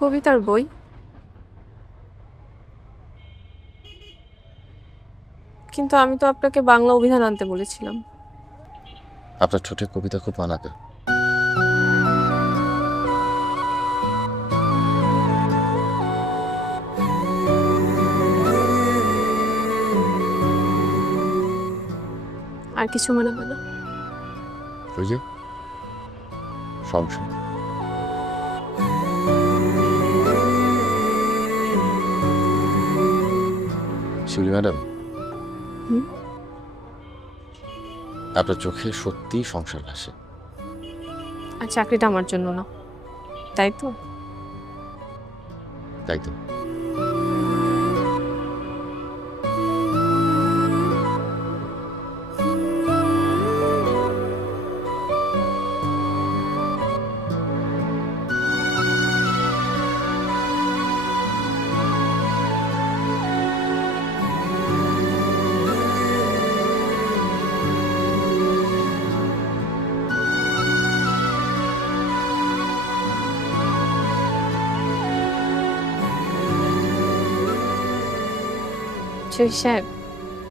কবিতার বই। কিন্তু আমি তো আপনাকে বাংলা অভিধান আনতে বলেছিলাম। আপনার ঠোঁটে কবিতা খুব মানাবে। আর কিছু মনে হয় না। ওই যে সংসার। শিউলি ম্যাডাম, হুম? আপনার চোখে সত্যিই সংসার ভাসে। আর চাকরিটা আমার জন্য না, তাই তো? তাই তো। জয় সাহেব,